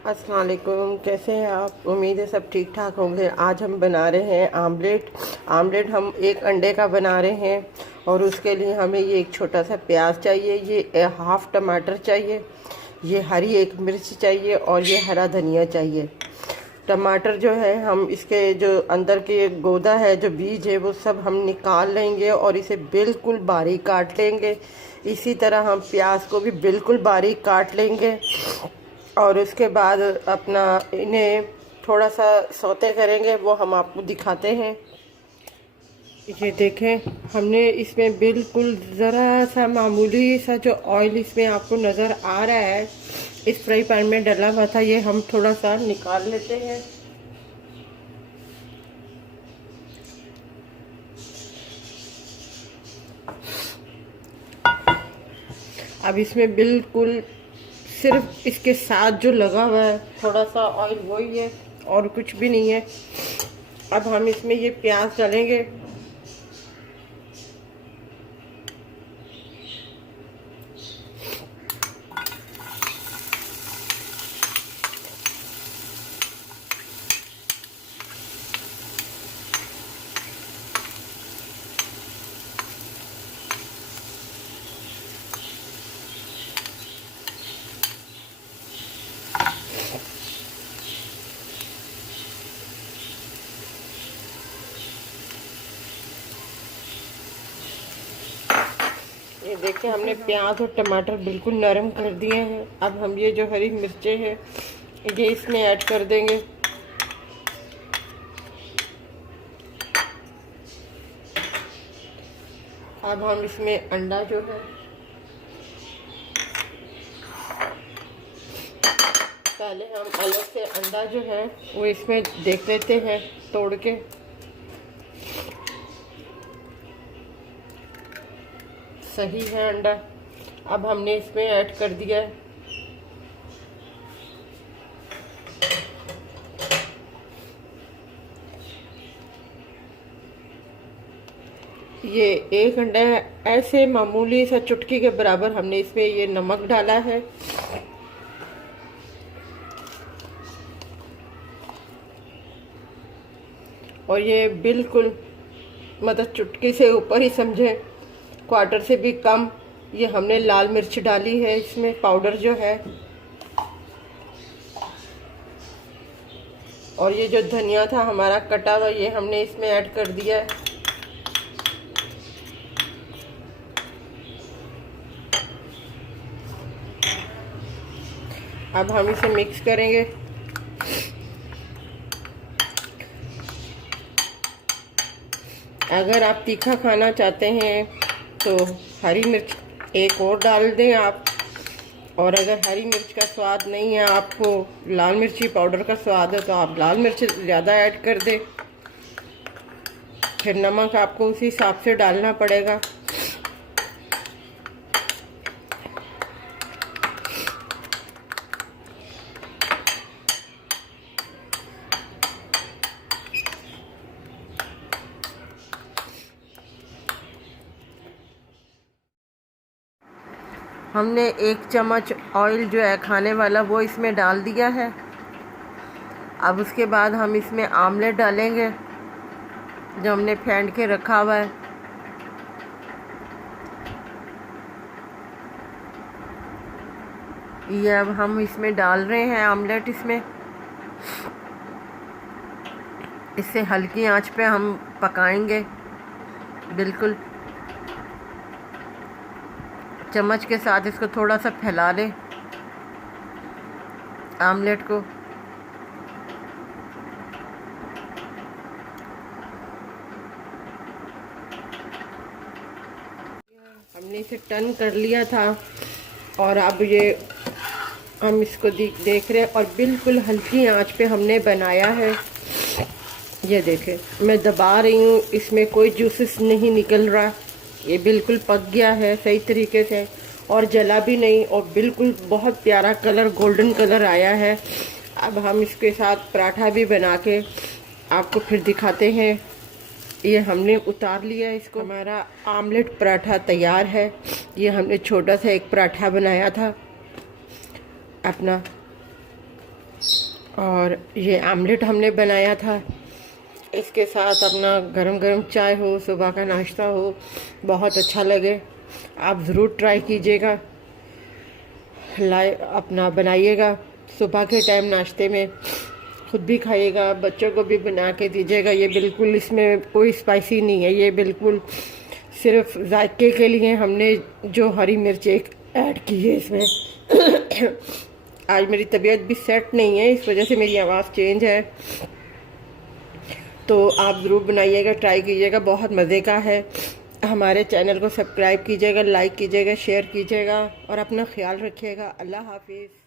अस्सलाम वालेकुम। कैसे हैं आप? उम्मीद है सब ठीक ठाक होंगे। आज हम बना रहे हैं आमलेट हम एक अंडे का बना रहे हैं और उसके लिए हमें ये एक छोटा सा प्याज चाहिए, ये हाफ़ टमाटर चाहिए, ये हरी एक मिर्च चाहिए और ये हरा धनिया चाहिए। टमाटर जो है हम इसके जो अंदर के गोदा है, जो बीज है, वो सब हम निकाल लेंगे और इसे बिल्कुल बारीक काट लेंगे। इसी तरह हम प्याज को भी बिल्कुल बारीक काट लेंगे और उसके बाद अपना इन्हें थोड़ा सा सौते करेंगे, वो हम आपको दिखाते हैं। ये देखें, हमने इसमें बिल्कुल ज़रा सा मामूली सा जो ऑयल इसमें आपको नज़र आ रहा है इस फ्राई पैन में डला हुआ था, ये हम थोड़ा सा निकाल लेते हैं। अब इसमें बिल्कुल सिर्फ इसके साथ जो लगा हुआ है थोड़ा सा ऑयल, वही है और कुछ भी नहीं है। अब हम इसमें ये प्याज डालेंगे। ये देखिए, हमने प्याज और टमाटर बिल्कुल नरम कर दिए हैं। अब हम ये जो हरी मिर्चें हैं ये इसमें ऐड कर देंगे। अब हम इसमें अंडा जो है, पहले हम अलग से अंडा जो है वो इसमें देख लेते हैं तोड़ के। सही है अंडा। अब हमने इसमें ऐड कर दिया है। ये एक अंडा है, ऐसे मामूली सा चुटकी के बराबर हमने इसमें ये नमक डाला है। और ये बिल्कुल मतलब चुटकी से ऊपर ही समझे, क्वार्टर से भी कम ये हमने लाल मिर्च डाली है इसमें, पाउडर जो है। और ये जो धनिया था हमारा कटा हुआ, ये हमने इसमें ऐड कर दिया है। अब हम इसे मिक्स करेंगे। अगर आप तीखा खाना चाहते हैं तो हरी मिर्च एक और डाल दें आप, और अगर हरी मिर्च का स्वाद नहीं है, आपको लाल मिर्ची पाउडर का स्वाद है, तो आप लाल मिर्च ज़्यादा ऐड कर दें। फिर नमक आपको उसी हिसाब से डालना पड़ेगा। हमने 1 चम्मच ऑयल जो है खाने वाला वो इसमें डाल दिया है। अब उसके बाद हम इसमें आमलेट डालेंगे जो हमने फेंट के रखा हुआ है। ये अब हम इसमें डाल रहे हैं आमलेट इसमें। इसे हल्की आंच पे हम पकाएंगे। बिल्कुल चम्मच के साथ इसको थोड़ा सा फैला लें आमलेट को। हमने इसे टर्न कर लिया था और अब ये हम इसको देख रहे हैं और बिल्कुल हल्की आंच पे हमने बनाया है। ये देखें, मैं दबा रही हूँ, इसमें कोई जूसेस नहीं निकल रहा। ये बिल्कुल पक गया है सही तरीके से और जला भी नहीं, और बिल्कुल बहुत प्यारा कलर, गोल्डन कलर आया है। अब हम इसके साथ पराठा भी बना के आपको फिर दिखाते हैं। ये हमने उतार लिया इसको। हमारा आमलेट पराठा तैयार है। ये हमने छोटा सा एक पराठा बनाया था अपना। और ये आमलेट हमने बनाया था। इसके साथ अपना गरम गरम चाय हो, सुबह का नाश्ता हो, बहुत अच्छा लगे। आप ज़रूर ट्राई कीजिएगा, अपना बनाइएगा सुबह के टाइम नाश्ते में, खुद भी खाइएगा, बच्चों को भी बना के दीजिएगा। ये बिल्कुल इसमें कोई स्पाइसी नहीं है, ये बिल्कुल सिर्फ जायके के लिए हमने जो हरी मिर्च एक ऐड की है इसमें। आज मेरी तबीयत भी सेट नहीं है, इस वजह से मेरी आवाज़ चेंज है। तो आप ज़रूर बनाइएगा, ट्राई कीजिएगा, बहुत मज़े का है। हमारे चैनल को सब्सक्राइब कीजिएगा, लाइक कीजिएगा, शेयर कीजिएगा और अपना ख्याल रखिएगा। अल्लाह हाफिज़।